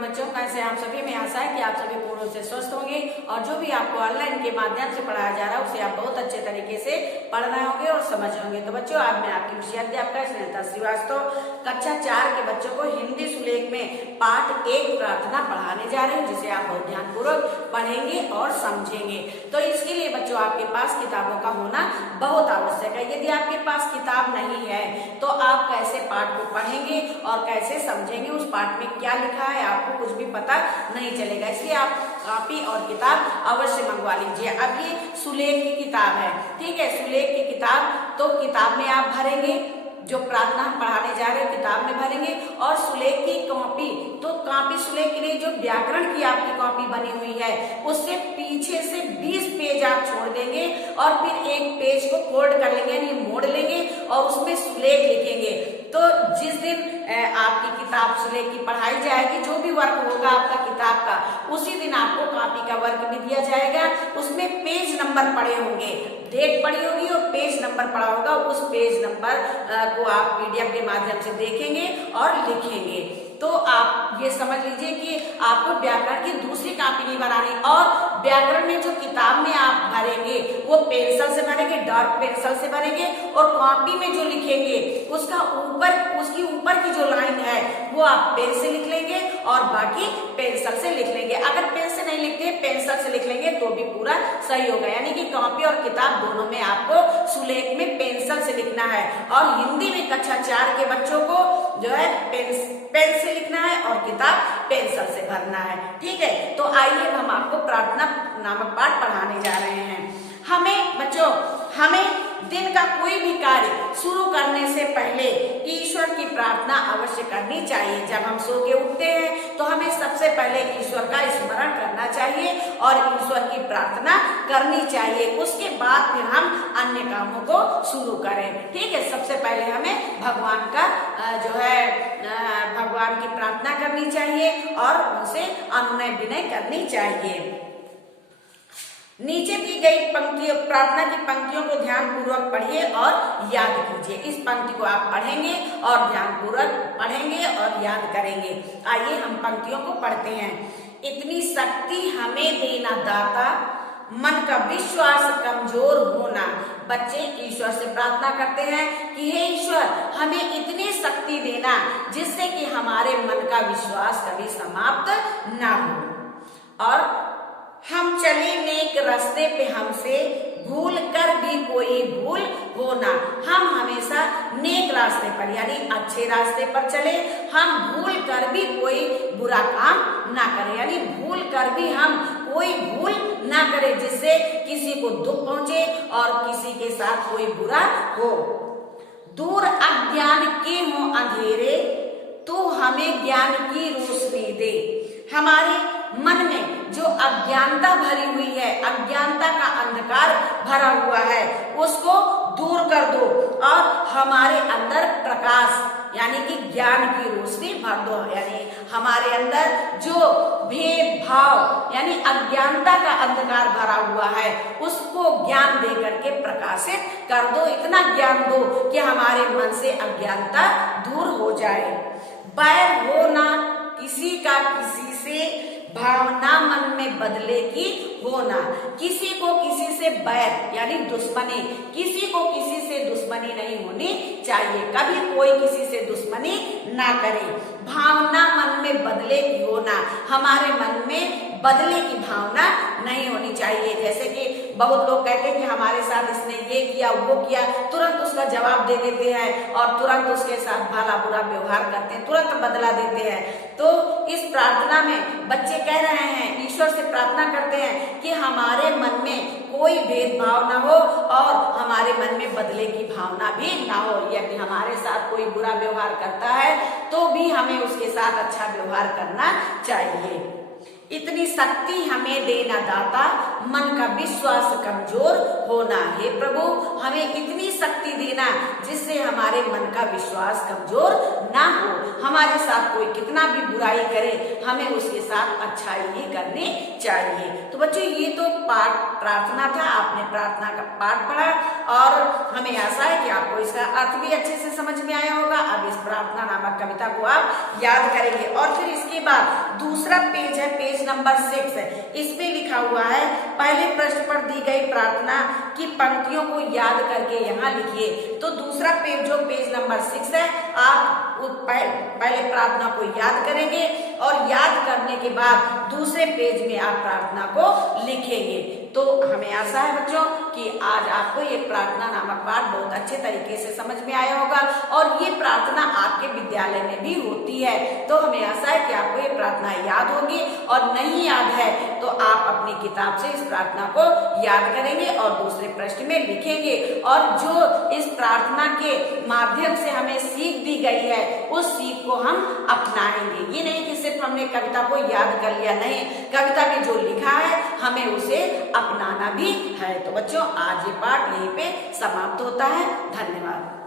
Morning बच्चों, कैसे आप सभी। मैं आशा है कि आप सभी पूर्ण रूप से स्वस्थ होंगे और जो भी आपको ऑनलाइन के माध्यम से पढ़ाया जा रहा है उसे आप बहुत अच्छे तरीके से पढ़ रहे होंगे और समझ होंगे। तो बच्चों, आज मैं आपकी विषय अध्यापिका स्नेहता श्रीवास्तव कक्षा 4 के बच्चों को हिंदी सुलेख में पाठ 1 प्रार्थना पढ़ाने जा रही हूँ, जिसे आप बहुत ध्यानपूर्वक पढ़ेंगे और समझेंगे। तो इसके लिए बच्चों आपके पास किताबों का होना बहुत आवश्यक है। यदि आपके पास किताब नहीं है तो आप कैसे पाठ को पढ़ेंगे और कैसे समझेंगे, उस पाठ में क्या लिखा है आपको कुछ भी पता नहीं चलेगा। इसलिए आप कॉपी और किताब अवश्य मंगवा लीजिए। अब ये सुलेख की किताब है, ठीक है, सुलेख की किताब। तो किताब में आप भरेंगे, जो प्रार्थना हम पढ़ाने जा रहे हैं किताब में भरेंगे। और सुलेख की कॉपी, तो कॉपी सुलेख के लिए जो व्याकरण की आपकी कॉपी बनी हुई है उससे पीछे से 20 पेज आप छोड़ देंगे और फिर एक पेज को फोल्ड कर लेंगे, यानी मोड़ लेंगे और उसमें सुलेख लिखेंगे। तो जिस दिन आपकी किताब सुलेख की पढ़ाई जाएगी, जो भी वर्क होगा आपका किताब का, उसी दिन आपको कॉपी का वर्क भी दिया जाएगा। उसमें पेज नंबर पड़े होंगे, डेट पड़ी होगी और पेज नंबर पड़ा होगा। उस पेज नंबर को आप पीडीएफ के माध्यम से देखेंगे और लिखेंगे। तो आप ये समझ लीजिए कि आपको व्याकरण की दूसरी कॉपी नहीं बनानी। और व्याकरण में जो किताब में आप भरेंगे वो पेंसिल से भरेंगे, डार्क पेंसिल से भरेंगे। और कॉपी में जो लिखेंगे उसकी ऊपर की जो लाइन है वो आप पेन से लिख लेंगे और बाकी पेंसिल से लिख लेंगे। अगर पेन से नहीं लिखते पेंसिल से लिख लेंगे तो भी पूरा सही होगा। यानी कि कॉपी और किताब दोनों में आपको सुलेख में पेंसिल से लिखना है। और हिंदी में कक्षा 4 के बच्चों को जो है पेन से लिखना है और किताब पेंसिल से भरना है, ठीक है। तो आइए हम आपको प्रार्थना नामक पाठ पढ़ाने जा रहे हैं। हमें दिन का कोई भी कार्य शुरू करने से पहले ईश्वर की प्रार्थना अवश्य करनी चाहिए। जब हम सो के उठते हैं तो हमें सबसे पहले ईश्वर का स्मरण करना चाहिए और ईश्वर की प्रार्थना करनी चाहिए। उसके बाद फिर हम अन्य कामों को शुरू करें, ठीक है। सबसे पहले हमें भगवान का भगवान की प्रार्थना करनी चाहिए और उनसे अनुनय विनय करनी चाहिए। नीचे दी गई प्रार्थना की पंक्तियों को ध्यानपूर्वक पढ़िए और याद कीजिए। इस पंक्ति को आप पढ़ेंगे और ध्यानपूर्वक पढ़ेंगे और याद करेंगे। आइए हम पंक्तियों को पढ़ते हैं। इतनी शक्ति हमें देना दाता, मन का विश्वास कमजोर होना। बच्चे ईश्वर से प्रार्थना करते हैं कि हे ईश्वर, हमें इतनी शक्ति देना जिससे कि हमारे मन का विश्वास कभी समाप्त ना हो और हम चले नेक रास्ते पे हमसे भूल कर भी कोई भूल हो ना। हम हमेशा नेक रास्ते पर यानी अच्छे रास्ते पर चले, हम भूल कर भी कोई बुरा काम ना करें, यानी भूल कर भी हम कोई भूल ना करें जिससे किसी को दुख पहुंचे और किसी के साथ कोई बुरा हो। दूर अज्ञान के हों अंधेरे, तू हमें ज्ञान की रोशनी दे। हमारे मन में जो अज्ञानता भरी हुई है, अज्ञानता का अंधकार भरा हुआ है, उसको दूर कर दो और हमारे अंदर प्रकाश यानी कि ज्ञान की रोशनी भर दो। यानी हमारे अंदर जो भेदभाव यानी अज्ञानता का अंधकार भरा हुआ है उसको ज्ञान दे करके प्रकाशित कर दो। इतना ज्ञान दो कि हमारे मन से अज्ञानता दूर हो जाए। बैर हो ना किसी का किसी से, भावना मन में बदले की होना। किसी को किसी से बैर यानी दुश्मनी, किसी को किसी से दुश्मनी नहीं होनी चाहिए। कभी कोई किसी से दुश्मनी ना करे। भावना मन में बदले की होना, हमारे मन में बदले की भावना नहीं होनी चाहिए। जैसे कि बहुत लोग कहते हैं कि हमारे साथ इसने ये किया वो किया, तुरंत उसका जवाब दे देते हैं और तुरंत उसके साथ भला बुरा व्यवहार करते हैं, तुरंत बदला देते हैं। तो इस प्रार्थना में बच्चे कह रहे हैं, ईश्वर से प्रार्थना करते हैं कि हमारे मन में कोई भेदभाव ना हो और हमारे मन में बदले की भावना भी ना हो। यदि हमारे साथ कोई बुरा व्यवहार करता है तो भी हमें उसके साथ अच्छा व्यवहार करना चाहिए। इतनी शक्ति हमें देना दाता, मन का विश्वास कमजोर होना। हे प्रभु, हमें इतनी शक्ति देना जिससे हमारे मन का विश्वास कमजोर ना हो। हमारे साथ कोई कितना भी बुराई करे, हमें उसके साथ अच्छाई ही करनी चाहिए। तो बच्चों, ये तो पाठ प्रार्थना था, आपने प्रार्थना का पाठ पढ़ा और हमें आशा है कि आपको इसका अर्थ भी अच्छे से समझ में आया होगा। अब इस प्रार्थना नामक कविता को आप याद करेंगे और फिर इसके बाद दूसरा पेज है, पेज नंबर 6 है। इसमें लिखा हुआ है पहले पृष्ठ पर दी गई प्रार्थना की पंक्तियों को याद करके यहाँ लिखिए। तो दूसरा पेज जो पेज नंबर 6 है, आप पहले प्रार्थना को याद करेंगे और याद करने के बाद दूसरे पेज में आप प्रार्थना को लिखेंगे। तो हमें आशा है बच्चों कि आज आपको ये प्रार्थना नामक पाठ बहुत अच्छे तरीके से समझ में आया होगा और ये प्रार्थना आपके विद्यालय में भी होती है। तो हमें आशा है कि आपको ये प्रार्थना याद होगी और नहीं याद है तो आप अपनी किताब से इस प्रार्थना को याद करेंगे और दूसरे प्रश्न में लिखेंगे और जो इस प्रार्थना के माध्यम से हमें सीख दी गई है उस सीख को हम अपनाएंगे। ये नहीं कि सिर्फ हमने कविता को याद कर लिया, नहीं, कविता में जो लिखा है हमें उसे अपनाना भी है। तो बच्चों आज ये पाठ यहीं पे समाप्त होता है। धन्यवाद।